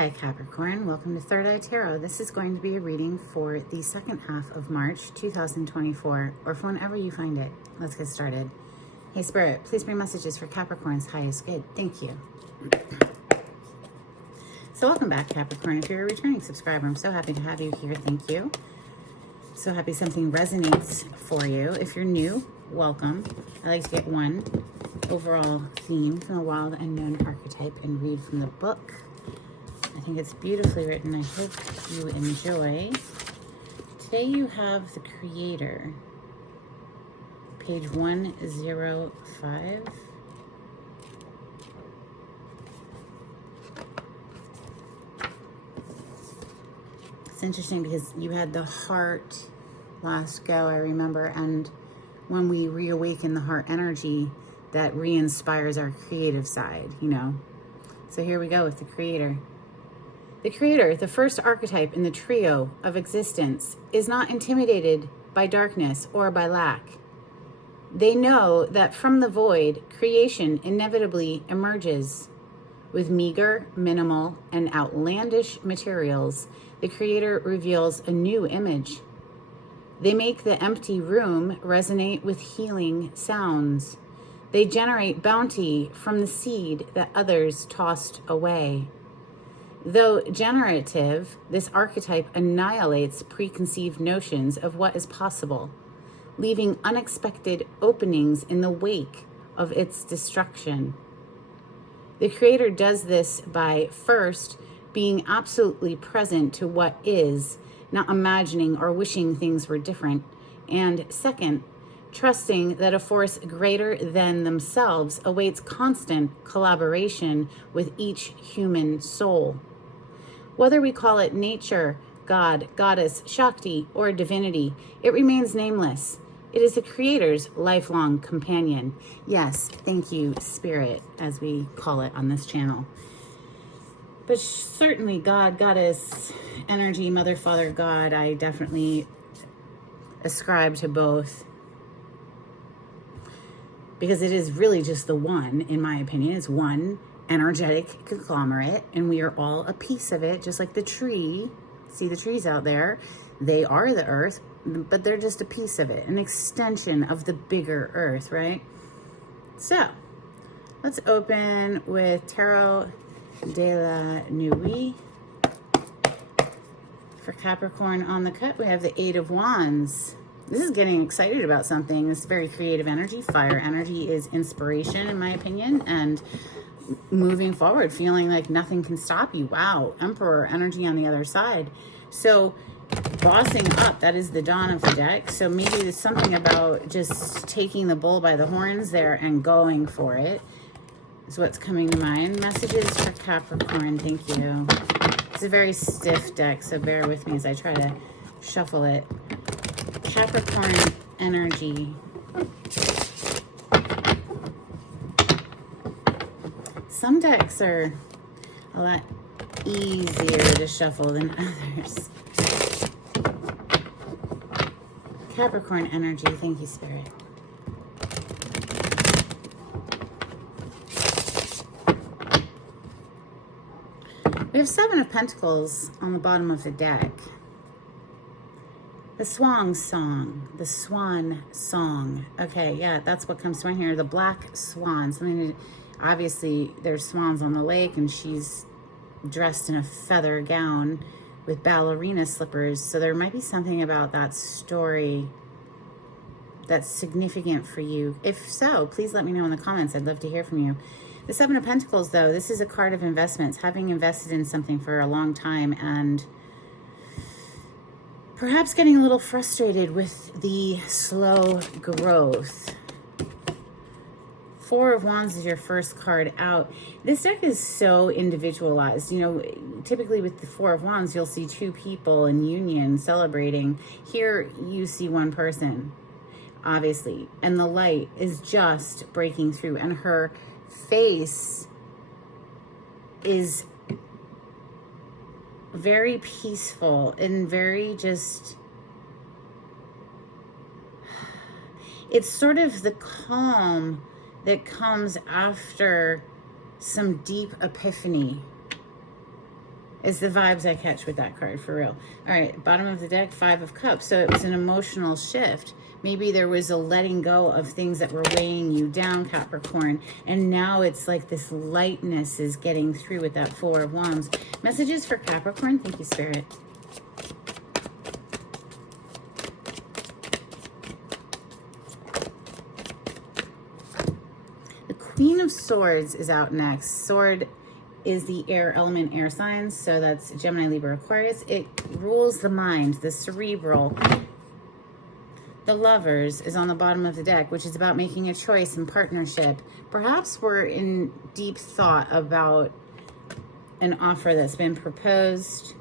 Hi Capricorn, welcome to Third Eye Tarot. This is going to be a reading for the second half of March 2024, or for whenever you find it. Let's get started. Hey Spirit, please bring messages for Capricorn's highest good. Thank you. So welcome back Capricorn. If you're a returning subscriber, I'm so happy to have you here. Thank you. So happy something resonates for you. If you're new, welcome. I like to get one overall theme from the wild unknown archetype and read from the book. I think it's beautifully written. I hope you enjoy. Today you have the Creator, page 105. It's interesting because you had the heart last go, I remember, and when we reawaken the heart energy, that re-inspires our creative side, you know. So here we go with the Creator. The Creator, the first archetype in the trio of existence, is not intimidated by darkness or by lack. They know that from the void, creation inevitably emerges. With meager, minimal, and outlandish materials, the Creator reveals a new image. They make the empty room resonate with healing sounds. They generate bounty from the seed that others tossed away. Though generative, this archetype annihilates preconceived notions of what is possible, leaving unexpected openings in the wake of its destruction. The Creator does this by, first, being absolutely present to what is, not imagining or wishing things were different, and second, trusting that a force greater than themselves awaits constant collaboration with each human soul. Whether we call it nature, God, goddess, Shakti, or divinity, it remains nameless. It is the Creator's lifelong companion. Yes, thank you, Spirit, as we call it on this channel. But certainly God, goddess, energy, mother, father, God, I definitely ascribe to both. Because it is really just the one, in my opinion. It's one energetic conglomerate, and we are all a piece of it, just like the tree. See the trees out there? They are the earth, but they're just a piece of it, an extension of the bigger earth, right? So let's open with Tarot de la Nuit. For Capricorn on the cut, we have the Eight of Wands. This is getting excited about something. This is very creative energy. Fire energy is inspiration, in my opinion, and moving forward, feeling like nothing can stop you. Wow, Emperor energy on the other side. So bossing up, that is the dawn of the deck. So maybe there's something about just taking the bull by the horns there and going for it is what's coming to mind. Messages for Capricorn. Thank you. It's a very stiff deck, so bear with me as I try to shuffle it. Capricorn energy. Some decks are a lot easier to shuffle than others. Capricorn energy, thank you, Spirit. We have Seven of Pentacles on the bottom of the deck. The swan song, the swan song. Okay, yeah, that's what comes to mind here. The black swan. Something. Obviously, there's swans on the lake, and she's dressed in a feather gown with ballerina slippers. So there might be something about that story that's significant for you. If so, please let me know in the comments. I'd love to hear from you. The Seven of Pentacles, though, this is a card of investments. Having invested in something for a long time and perhaps getting a little frustrated with the slow growth. Four of Wands is your first card out. This deck is so individualized. You know, typically with the Four of Wands, you'll see two people in union celebrating. Here, you see one person, obviously. And the light is just breaking through. And her face is very peaceful and very just... It's sort of the calm that comes after some deep epiphany. It's the vibes I catch with that card, for real. All right, bottom of the deck, 5 of Cups. So it was an emotional shift. Maybe there was a letting go of things that were weighing you down, Capricorn. And now it's like this lightness is getting through with that 4 of Wands. Messages for Capricorn? Thank you, Spirit. The Queen of Swords is out next. Sword is the air element, air signs. So that's Gemini, Libra, Aquarius. It rules the mind, the cerebral. The Lovers is on the bottom of the deck, which is about making a choice in partnership. Perhaps we're in deep thought about an offer that's been proposed.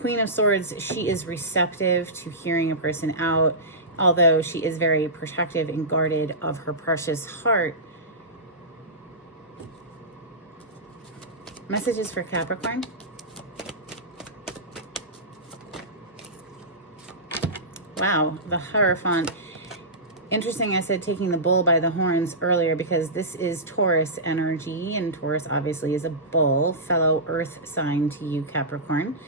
Queen of Swords, she is receptive to hearing a person out, although she is very protective and guarded of her precious heart. Messages for Capricorn? Wow, the Hierophant. Interesting, I said taking the bull by the horns earlier because this is Taurus energy, and Taurus obviously is a bull, fellow earth sign to you, Capricorn.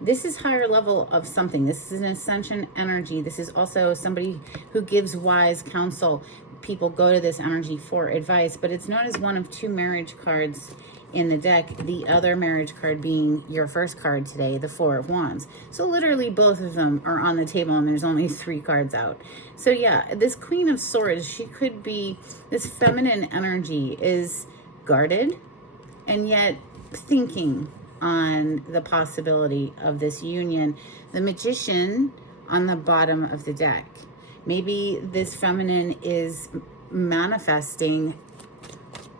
This is higher level of something. This is an ascension energy. This is also somebody who gives wise counsel. People go to this energy for advice, but it's known as one of 2 marriage cards in the deck, the other marriage card being your first card today, the 4 of Wands. So literally both of them are on the table and there's only 3 cards out. So yeah, this Queen of Swords, she could be, this feminine energy is guarded and yet thinking on the possibility of this union. The Magician on the bottom of the deck. Maybe this feminine is manifesting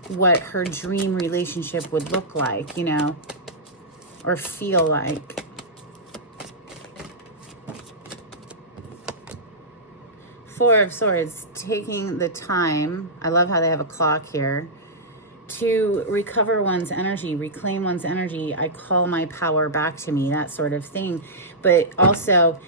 what her dream relationship would look like, you know, or feel like. Four of Swords, taking the time, I love how they have a clock here, to recover one's energy, reclaim one's energy. I call my power back to me, that sort of thing. But also,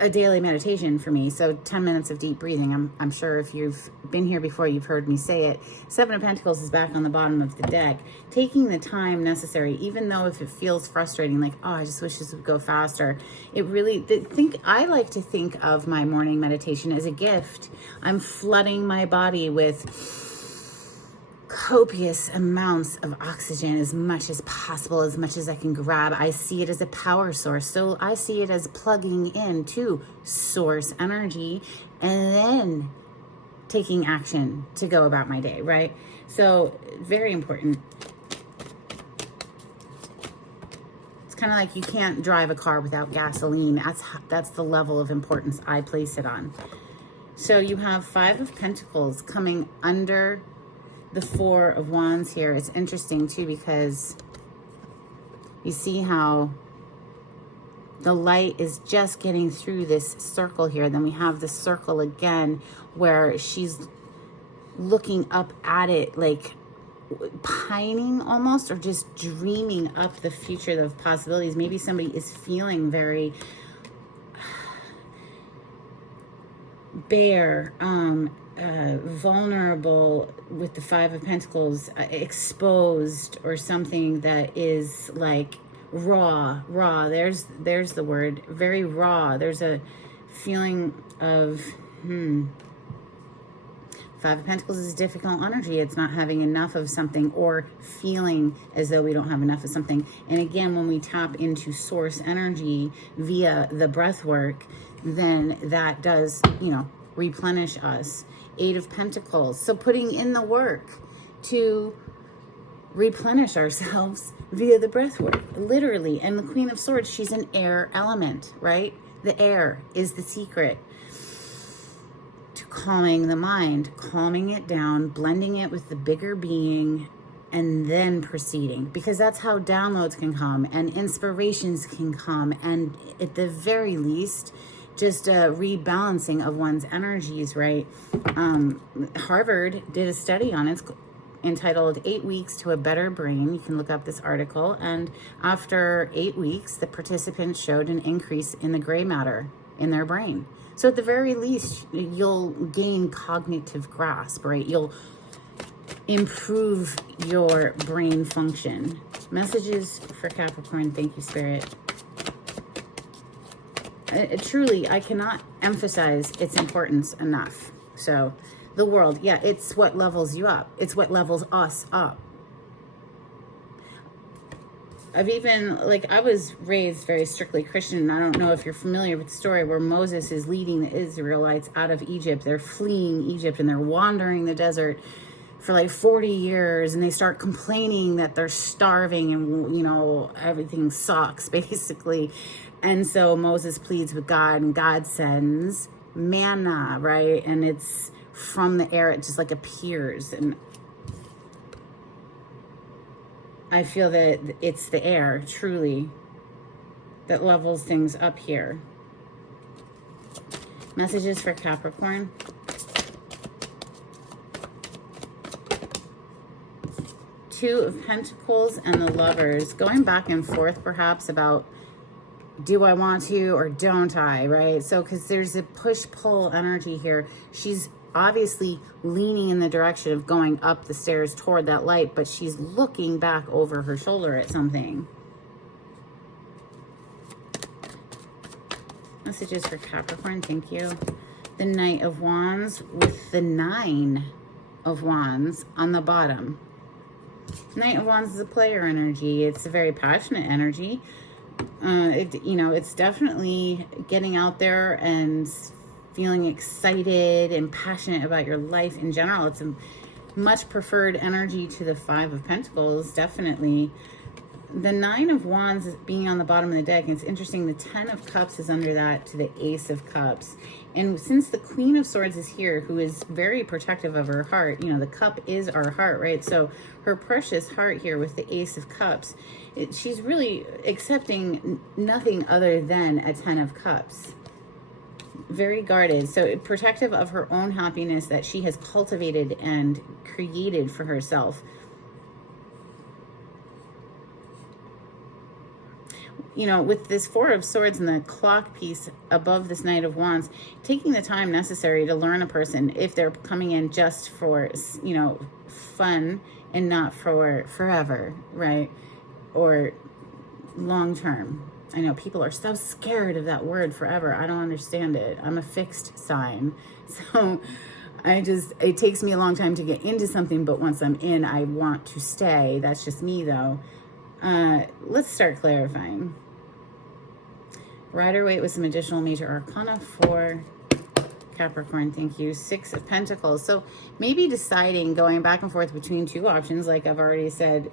a daily meditation for me. So 10 minutes of deep breathing. I'm sure if you've been here before, you've heard me say it. 7 of Pentacles is back on the bottom of the deck. Taking the time necessary, even though if it feels frustrating, like, oh, I just wish this would go faster. It really, I like to think of my morning meditation as a gift. I'm flooding my body with copious amounts of oxygen, as much as possible, as much as I can grab. I see it as a power source. So I see it as plugging into source energy and then taking action to go about my day, right? So very important. It's kind of like you can't drive a car without gasoline. That's the level of importance I place it on. So you have 5 of Pentacles coming under the 4 of Wands here. It's interesting too because you see how the light is just getting through this circle here. Then we have the circle again where she's looking up at it, like pining almost, or just dreaming up the future of possibilities. Maybe somebody is feeling very bare, vulnerable with the 5 of Pentacles, exposed, or something that is like raw. There's the word, very raw. There's a feeling of 5 of Pentacles is difficult energy. It's not having enough of something or feeling as though we don't have enough of something. And again, when we tap into source energy via the breath work, then that does, you know, replenish us. 8 of Pentacles. So putting in the work to replenish ourselves via the breath work, literally. And the Queen of Swords, she's an air element, right? The air is the secret to calming the mind, calming it down, blending it with the bigger being, and then proceeding. Because that's how downloads can come and inspirations can come. And at the very least, just a rebalancing of one's energies, right? Harvard did a study on it. It's entitled 8 Weeks to a Better Brain. You can look up this article. And after 8 weeks, the participants showed an increase in the gray matter in their brain. So at the very least, you'll gain cognitive grasp, right? You'll improve your brain function. Messages for Capricorn. Thank you, Spirit. Truly, I cannot emphasize its importance enough. So the world, yeah, it's what levels you up. It's what levels us up. I've even, like, I was raised very strictly Christian, and I don't know if you're familiar with the story where Moses is leading the Israelites out of Egypt. They're fleeing Egypt, and they're wandering the desert for like 40 years, and they start complaining that they're starving and, you know, everything sucks, basically. And so Moses pleads with God, and God sends manna, right? And it's from the air, it just like appears. And I feel that it's the air, truly, that levels things up here. Messages for Capricorn. Two of Pentacles and the Lovers. Going back and forth, perhaps, about do I want to or don't I, right? So, because there's a push-pull energy here. She's obviously leaning in the direction of going up the stairs toward that light, but she's looking back over her shoulder at something. Messages for Capricorn, thank you. The Knight of Wands with the Nine of Wands on the bottom. Knight of Wands is a player energy. It's a very passionate energy. It's definitely getting out there and feeling excited and passionate about your life in general. It's a much preferred energy to the Five of Pentacles, definitely. The Nine of Wands is being on the bottom of the deck. And it's interesting, the Ten of Cups is under that to the Ace of Cups. And since the Queen of Swords is here, who is very protective of her heart, you know, the cup is our heart, right? So her precious heart here with the Ace of Cups, she's really accepting nothing other than a Ten of Cups. Very guarded, so protective of her own happiness that she has cultivated and created for herself. You know, with this Four of Swords and the clock piece above this Knight of Wands, taking the time necessary to learn a person if they're coming in just for, you know, fun and not for forever, right? Or long term. I know people are so scared of that word, forever. I don't understand it. I'm a fixed sign. So it takes me a long time to get into something, but once I'm in, I want to stay. That's just me, though. Let's start clarifying. Rider-Waite with some additional major arcana for Capricorn. Thank you. Six of Pentacles. So maybe deciding, going back and forth between two options, like I've already said,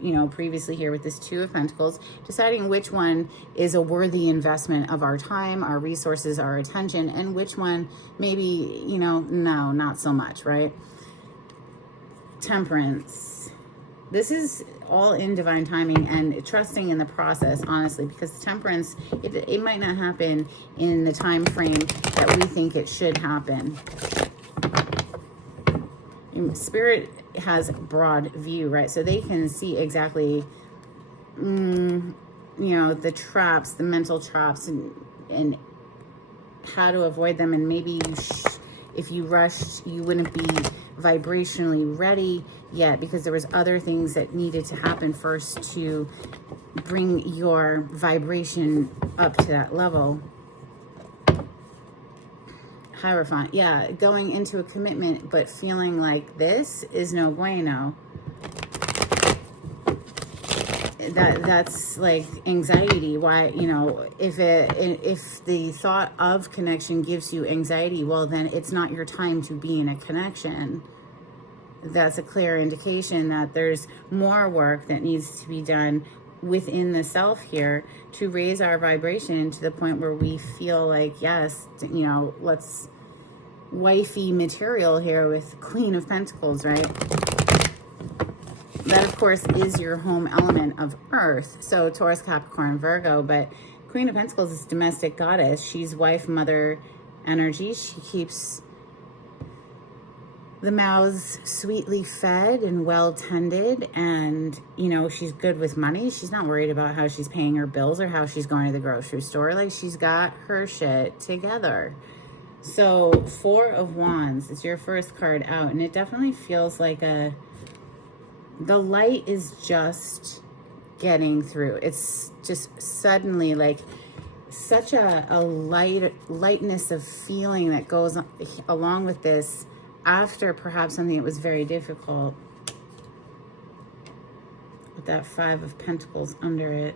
you know, previously here with this Two of Pentacles, deciding which one is a worthy investment of our time, our resources, our attention, and which one maybe, you know, no, not so much, right? Temperance. This is all in divine timing and trusting in the process, honestly, because Temperance, it might not happen in the time frame that we think it should happen. Spirit has broad view, right? So they can see exactly, you know, the traps, the mental traps, and how to avoid them. And maybe if you rushed, you wouldn't be vibrationally ready yet, because there was other things that needed to happen first to bring your vibration up to that level. Hierophant, yeah, going into a commitment but feeling like this is no bueno. That's like anxiety. Why, you know, if the thought of connection gives you anxiety, well, then it's not your time to be in a connection. That's a clear indication that there's more work that needs to be done within the self here to raise our vibration to the point where we feel like, yes, you know, let's wifey material here with Queen of Pentacles, right? That, of course, is your home element of Earth. So Taurus, Capricorn, Virgo, but Queen of Pentacles is domestic goddess. She's wife, mother energy. She keeps the mouths sweetly fed and well tended, and, you know, she's good with money. She's not worried about how she's paying her bills or how she's going to the grocery store. Like, she's got her shit together. So 4 of Wands is your first card out, and it definitely feels like the light is just getting through. It's just suddenly like such a lightness of feeling that goes along with this after perhaps something that was very difficult. With that 5 of Pentacles under it.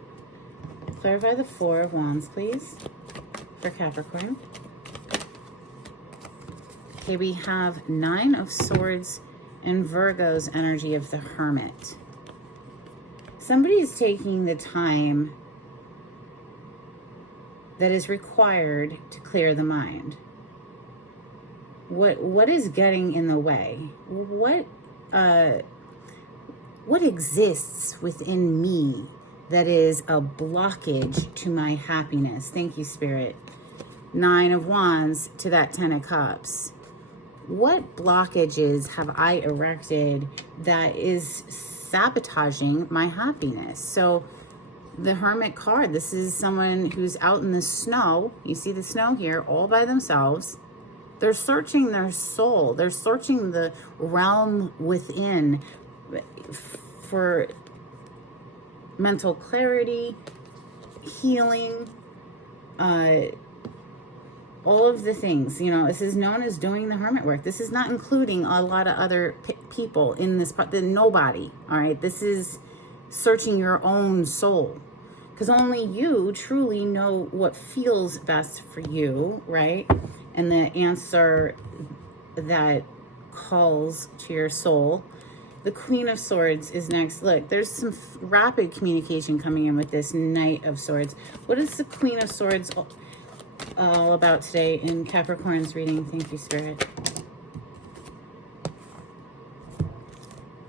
Clarify the 4 of Wands, please, for Capricorn. Okay, we have 9 of Swords and Virgo's energy of the Hermit. Somebody's taking the time that is required to clear the mind. What is getting in the way? What exists within me that is a blockage to my happiness? Thank you, Spirit. 9 of Wands to that 10 of Cups. What blockages have I erected that is sabotaging my happiness? So the Hermit card, this is someone who's out in the snow. You see the snow here, all by themselves. They're searching their soul. They're searching the realm within for mental clarity, healing, all of the things. You know, this is known as doing the hermit work. This is not including a lot of other people in this part, nobody, all right? This is searching your own soul, because only you truly know what feels best for you, right? And the answer that calls to your soul. The Queen of Swords is next. Look, there's some rapid communication coming in with this Knight of Swords. What is the Queen of Swords all about today in Capricorn's reading? Thank you, Spirit.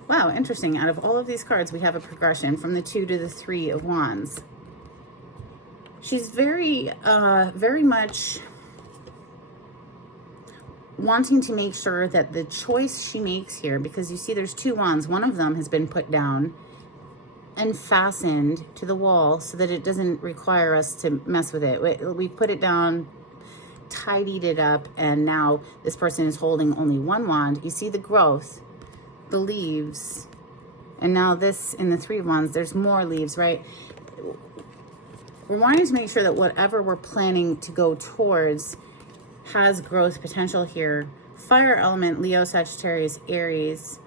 Wow, interesting. Out of all of these cards, we have a progression from the 2 to the 3 of Wands. She's very much wanting to make sure that the choice she makes here, because you see there's 2 wands, one of them has been put down and fastened to the wall so that it doesn't require us to mess with it. We put it down, tidied it up, and now this person is holding only 1 wand. You see the growth, the leaves, and now this in the 3 of Wands, there's more leaves, right? We're wanting to make sure that whatever we're planning to go towards has growth potential here. Fire element, Leo, Sagittarius, Aries.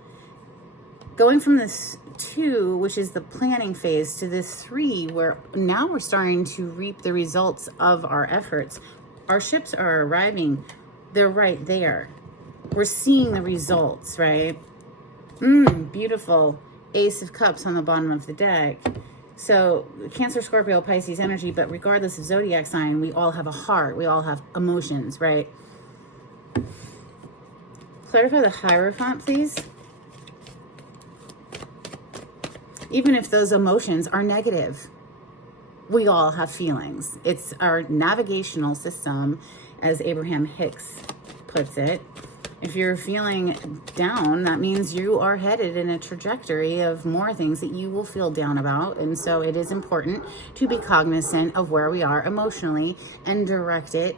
Going from this 2, which is the planning phase, to this 3, where now we're starting to reap the results of our efforts. Our ships are arriving. They're right there. We're seeing the results, right? Beautiful. Ace of Cups on the bottom of the deck. So Cancer, Scorpio, Pisces energy, but regardless of zodiac sign, we all have a heart. We all have emotions, right? Clarify the Hierophant, please. Even if those emotions are negative, we all have feelings. It's our navigational system, as Abraham Hicks puts it. If you're feeling down, that means you are headed in a trajectory of more things that you will feel down about. And so it is important to be cognizant of where we are emotionally and direct it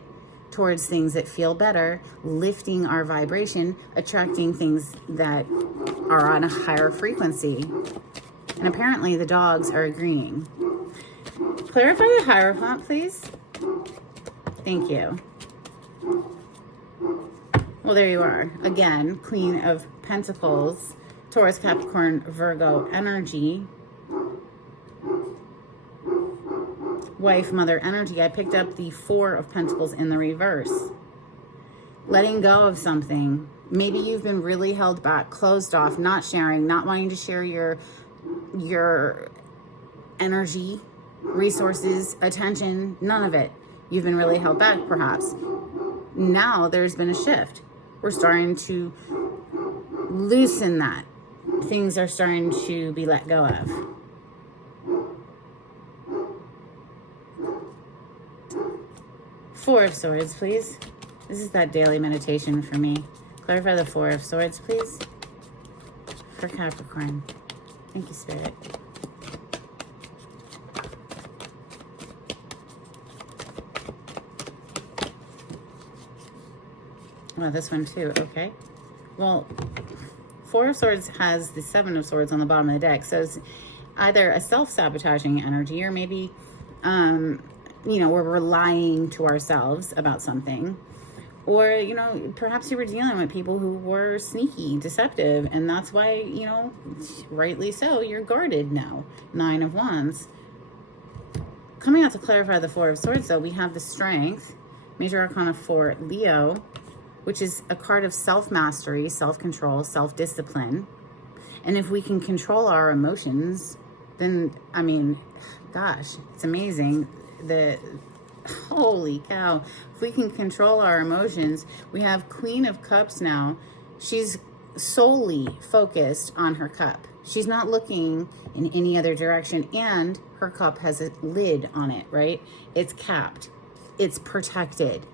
towards things that feel better, lifting our vibration, attracting things that are on a higher frequency. And apparently the dogs are agreeing. Clarify the Hierophant, please. Thank you. Well, there you are. Again, Queen of Pentacles, Taurus, Capricorn, Virgo energy. Wife, mother energy. I picked up the 4 of Pentacles in the reverse. Letting go of something. Maybe you've been really held back, closed off, not sharing, not wanting to share your energy, resources, attention, none of it. You've been really held back, perhaps. Now there's been a shift. We're starting to loosen that. Things are starting to be let go of. Four of Swords, please. This is that daily meditation for me. Clarify the 4 of Swords, please, for Capricorn. Thank you, Spirit. Well, this one too. Okay. Well, Four of Swords has the Seven of Swords on the bottom of the deck. So it's either a self-sabotaging energy, or maybe, you know, we're lying to ourselves about something. Or, you know, perhaps you were dealing with people who were sneaky, deceptive, and that's why, you know, rightly so, you're guarded now. Nine of Wands. Coming out to clarify the Four of Swords, though, we have the Strength, Major Arcana for Leo, which is a card of self-mastery, self-control, self-discipline. And if we can control our emotions, then, I mean, gosh, it's amazing. Holy cow. If we can control our emotions, we have Queen of Cups now. She's solely focused on her cup. She's not looking in any other direction, and her cup has a lid on it, right? It's capped. It's protected.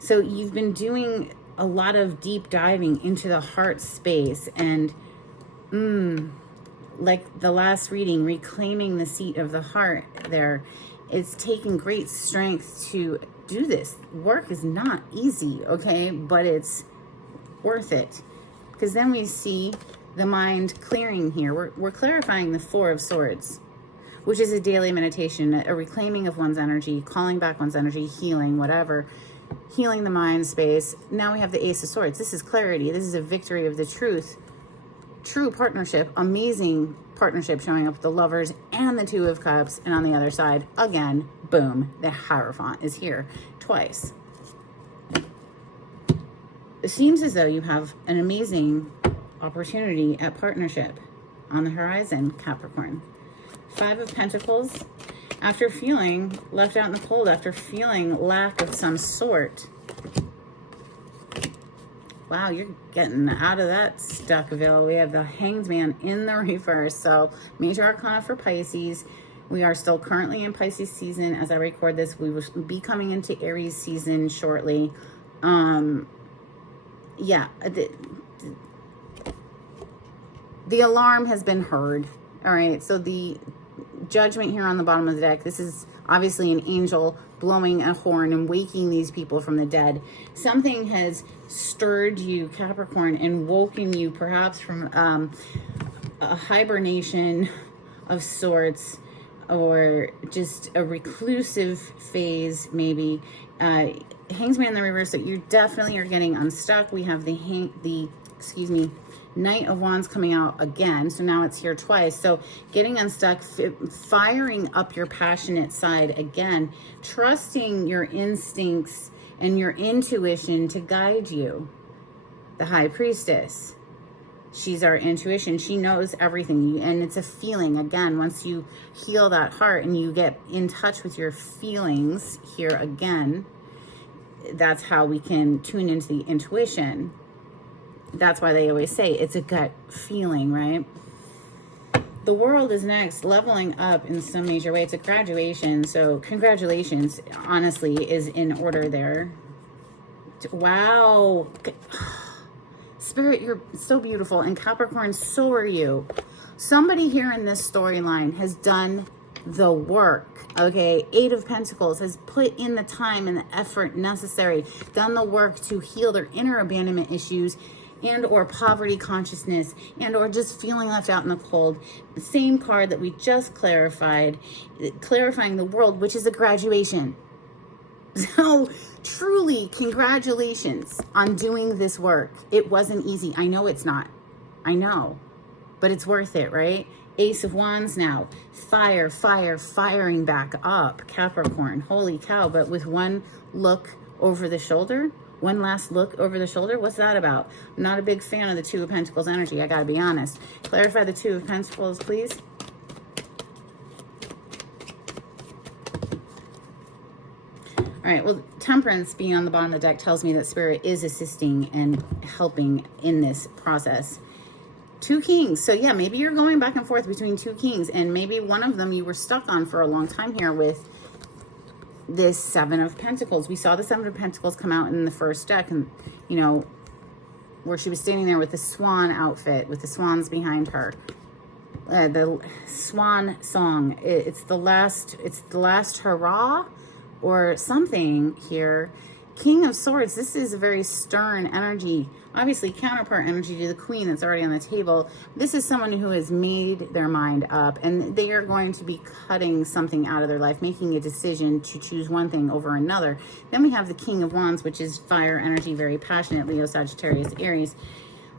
So you've been doing a lot of deep diving into the heart space, and like the last reading, reclaiming the seat of the heart there. It's taking great strength to do this. Work is not easy, okay? But it's worth it. Because then we see the mind clearing here. We're clarifying the Four of Swords, which is a daily meditation, a reclaiming of one's energy, calling back one's energy, healing, whatever. Healing the mind space. Now we have the Ace of Swords. This is clarity. This is a victory of the truth. True partnership, amazing partnership showing up with the Lovers and the Two of Cups. And on the other side, again, boom, the Hierophant is here twice. It seems as though you have an amazing opportunity at partnership on the horizon, Capricorn. Five of Pentacles. After feeling left out in the cold, after feeling lack of some sort, wow, you're getting out of that stuck veil. We have the Hanged Man in the reverse. So Major Arcana for Pisces. We are still currently in Pisces season. As I record this, we will be coming into Aries season shortly. Yeah, the alarm has been heard. All right, so the Judgment here on the bottom of the deck. This is obviously an angel blowing a horn and waking these people from the dead. Something has stirred you, Capricorn, and woken you perhaps from a hibernation of sorts, or just a reclusive phase, maybe. Hangsman in the reverse, so you definitely are getting unstuck. We have the Knight of Wands coming out again, so now it's here twice. So getting unstuck, firing up your passionate side again, trusting your instincts and your intuition to guide you. The High Priestess, she's our intuition. She knows everything, and it's a feeling. Again, once you heal that heart and you get in touch with your feelings here again, that's how we can tune into the intuition. That's why they always say it's a gut feeling, right? The World is next, leveling up in some major way. It's a graduation, so congratulations, honestly, is in order there. Wow. Spirit, you're so beautiful, and Capricorn, so are you. Somebody here in this storyline has done the work, okay? Eight of Pentacles has put in the time and the effort necessary, done the work to heal their inner abandonment issues, and or poverty consciousness, and or just feeling left out in the cold. The same card that we just clarified, clarifying the World, which is a graduation. So truly, congratulations on doing this work. It wasn't easy. I know it's not. I know, but it's worth it, right? Ace of Wands now. Firing back up, Capricorn. Holy cow, but with one look over the shoulder. One last look over the shoulder. What's that about? I'm not a big fan of the Two of Pentacles energy. I got to be honest. Clarify the Two of Pentacles, please. All right. Well, Temperance being on the bottom of the deck tells me that Spirit is assisting and helping in this process. Two Kings. So yeah, maybe you're going back and forth between two Kings, and maybe one of them you were stuck on for a long time here with this Seven of Pentacles. We saw the Seven of Pentacles come out in the first deck, and you know, where she was standing there with the swan outfit with the swans behind her. The swan song. It's the last hurrah or something here. King of Swords, this is a very stern energy. Obviously, counterpart energy to the Queen that's already on the table. This is someone who has made their mind up, and they are going to be cutting something out of their life, making a decision to choose one thing over another. Then we have the King of Wands, which is fire energy, very passionate, Leo, Sagittarius, Aries.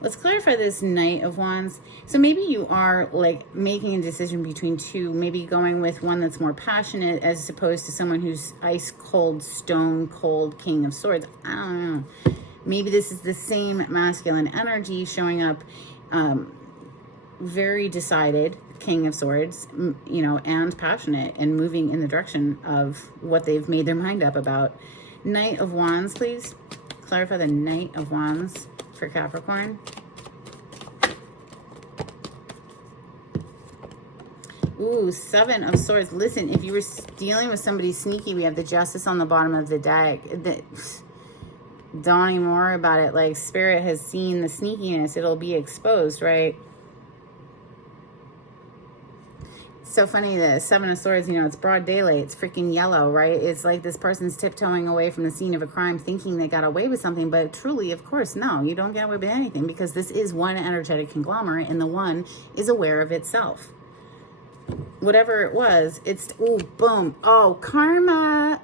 Let's clarify this Knight of Wands. So maybe you are like making a decision between two, maybe going with one that's more passionate as opposed to someone who's ice cold, stone cold King of Swords. I don't know. Maybe this is the same masculine energy showing up, very decided, King of Swords, you know, and passionate and moving in the direction of what they've made their mind up about. Knight of Wands, please. Clarify the Knight of Wands for Capricorn. Ooh, Seven of Swords. Listen, if you were dealing with somebody sneaky, we have the Justice on the bottom of the deck. Don't even worry about it. Like, Spirit has seen the sneakiness. It'll be exposed, right? It's so funny, the Seven of Swords, you know, it's broad daylight. It's freaking yellow, right? It's like this person's tiptoeing away from the scene of a crime thinking they got away with something. But truly, of course, no, you don't get away with anything because this is one energetic conglomerate and the one is aware of itself. Whatever it was, it's, ooh, boom. Oh, karma.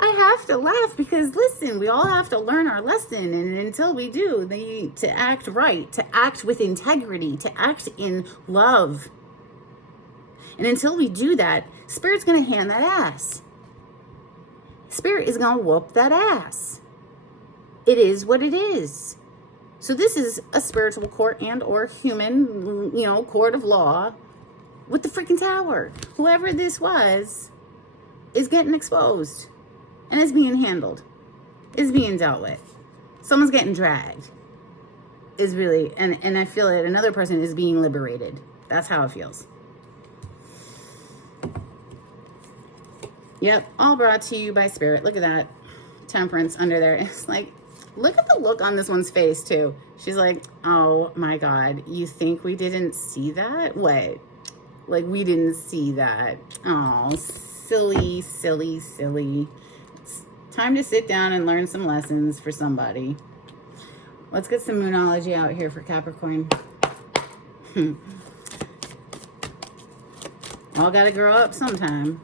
I have to laugh because, listen, we all have to learn our lesson. And until we do, to act right, to act with integrity, to act in love. And until we do that, Spirit's going to hand that ass. Spirit is going to whoop that ass. It is what it is. So this is a spiritual court and or human, you know, court of law with the freaking tower. Whoever this was is getting exposed and is being handled, is being dealt with. Someone's getting dragged. Is really, and I feel that another person is being liberated. That's how it feels. Yep, all brought to you by Spirit. Look at that. Temperance under there. It's like, look at the look on this one's face, too. She's like, oh my God, you think we didn't see that? What? Like, we didn't see that. Oh, silly, silly, silly. It's time to sit down and learn some lessons for somebody. Let's get some Moonology out here for Capricorn. All gotta grow up sometime.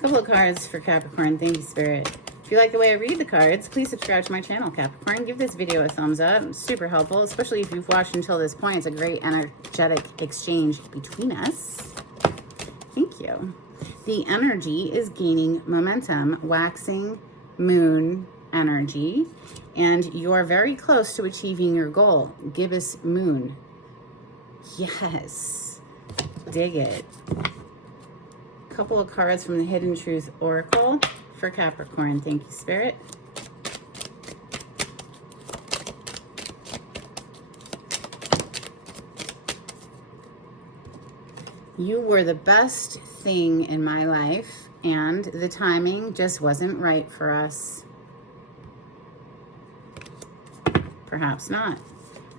Couple of cards for Capricorn. Thank you, Spirit. If you like the way I read the cards, please subscribe to my channel, Capricorn. Give this video a thumbs up. It's super helpful, especially if you've watched until this point. It's a great energetic exchange between us. Thank you. The energy is gaining momentum, waxing moon energy, and you're very close to achieving your goal. Gibbous moon. Yes. Dig it. Couple of cards from the Hidden Truth Oracle for Capricorn. Thank you, Spirit. You were the best thing in my life, and the timing just wasn't right for us. Perhaps not.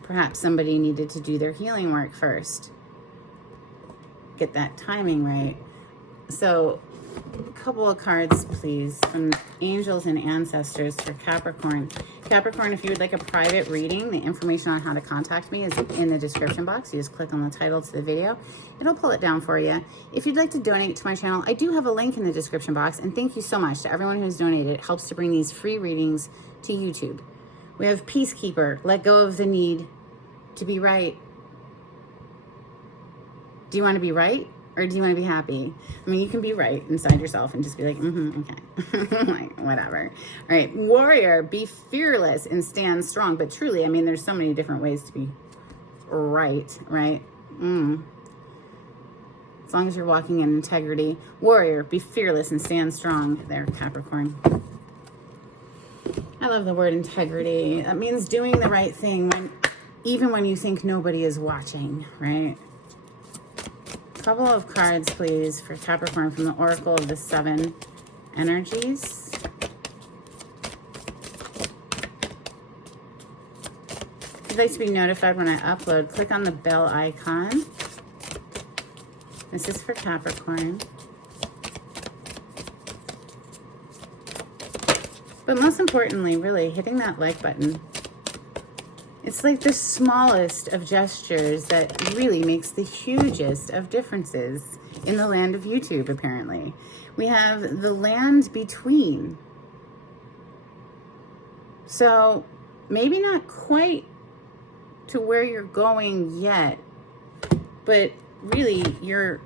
Perhaps somebody needed to do their healing work first. Get that timing right. So, a couple of cards, please, from angels and ancestors for Capricorn. Capricorn, if you would like a private reading, the information on how to contact me is in the description box. You just click on the title to the video. It'll pull it down for you. If you'd like to donate to my channel, I do have a link in the description box. And thank you so much to everyone who's donated. It helps to bring these free readings to YouTube. We have Peacekeeper, let go of the need to be right. Do you want to be right? Or do you want to be happy? I mean, you can be right inside yourself and just be like, okay. Like, whatever. All right. Warrior, be fearless and stand strong. But truly, I mean, there's so many different ways to be right? As long as you're walking in integrity. Warrior, be fearless and stand strong. There, Capricorn. I love the word integrity. That means doing the right thing even when you think nobody is watching, right? Couple of cards, please, for Capricorn from the Oracle of the Seven Energies. If you'd like to be notified when I upload, click on the bell icon. This is for Capricorn. But most importantly, really hitting that like button. It's like the smallest of gestures that really makes the hugest of differences in the land of YouTube, apparently. We have the land between. So maybe not quite to where you're going yet, but really you're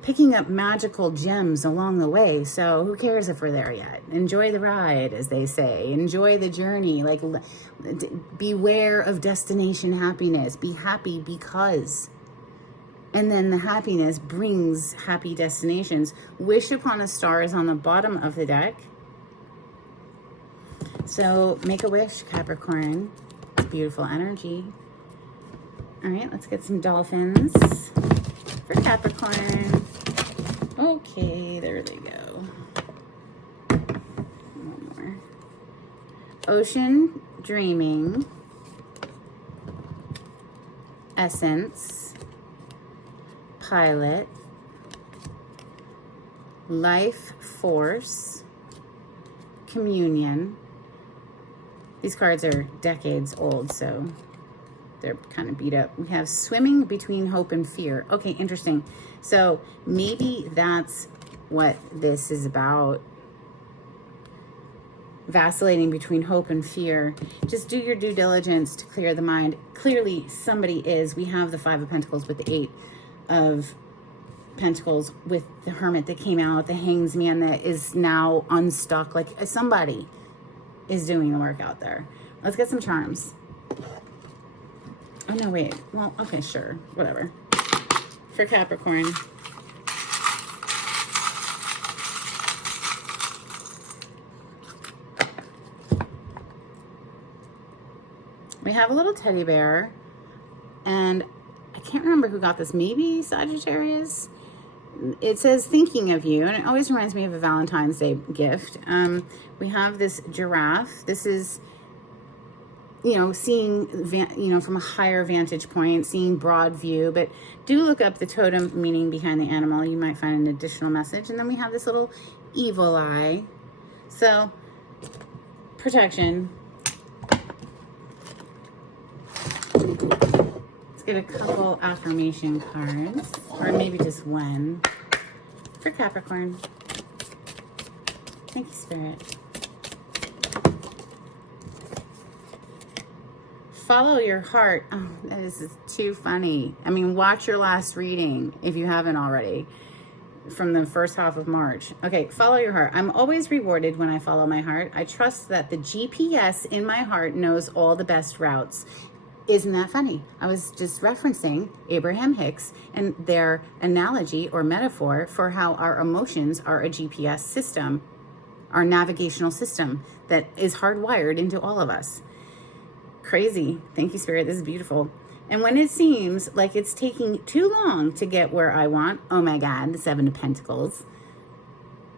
picking up magical gems along the way. So who cares if we're there yet? Enjoy the ride, as they say. Enjoy the journey. Like, beware of destination happiness. Be happy because. And then the happiness brings happy destinations. Wish upon a star is on the bottom of the deck. So make a wish, Capricorn. It's beautiful energy. All right, let's get some dolphins for Capricorn. Okay, there they go. One more. Ocean Dreaming, Essence, Pilot, Life Force, Communion. These cards are decades old, so they're kind of beat up. We have Swimming Between Hope and Fear. Okay, interesting. So maybe that's what this is about. Vacillating between hope and fear. Just do your due diligence to clear the mind. Clearly somebody is. We have the Five of Pentacles with the Eight of Pentacles, with the Hermit that came out, the Hanged Man that is now unstuck. Like, somebody is doing the work out there. Let's get some charms. Oh, no, wait. Well, okay, sure. Whatever. For Capricorn. We have a little teddy bear. And I can't remember who got this. Maybe Sagittarius? It says thinking of you, and it always reminds me of a Valentine's Day gift. We have this giraffe. This is, seeing, from a higher vantage point, seeing broad view, but do look up the totem meaning behind the animal. You might find an additional message. And then we have this little evil eye. So, protection. Let's get a couple affirmation cards, or maybe just one, for Capricorn. Thank you, Spirit. Follow your heart. Oh, that is too funny. I mean, watch your last reading if you haven't already, from the first half of March. Okay, follow your heart. I'm always rewarded when I follow my heart. I trust that the GPS in my heart knows all the best routes. Isn't that funny? I was just referencing Abraham Hicks and their analogy or metaphor for how our emotions are a GPS system, our navigational system that is hardwired into all of us. Crazy. Thank you, Spirit. This is beautiful. And when it seems like it's taking too long to get where I want, oh my God, the Seven of Pentacles,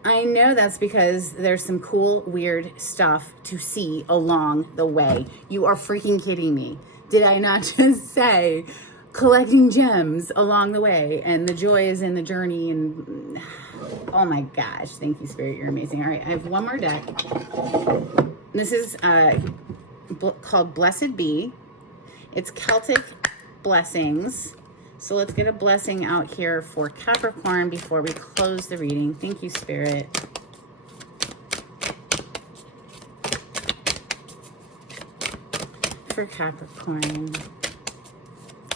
I know that's because there's some cool, weird stuff to see along the way. You are freaking kidding me. Did I not just say collecting gems along the way, and the joy is in the journey? And oh my gosh, thank you, Spirit. You're amazing. All right, I have one more deck. This is called Blessed Be. It's Celtic blessings. So let's get a blessing out here for Capricorn before we close the reading. Thank you, Spirit. For Capricorn.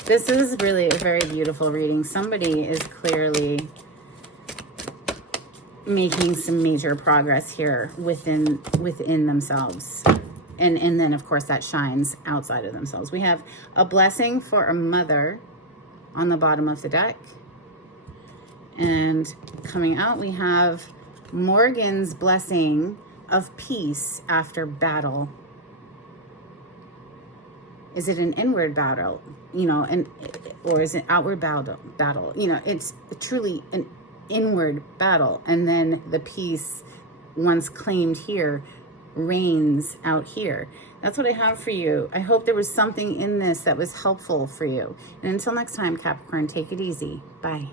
This is really a very beautiful reading. Somebody is clearly making some major progress here within themselves. And then, of course, that shines outside of themselves. We have a blessing for a mother on the bottom of the deck. And coming out, we have Morgan's blessing of peace after battle. Is it an inward battle, or is it outward battle? It's truly an inward battle. And then the peace, once claimed here, reigns out here. That's what I have for you. I hope there was something in this that was helpful for you. And until next time, Capricorn, take it easy. Bye.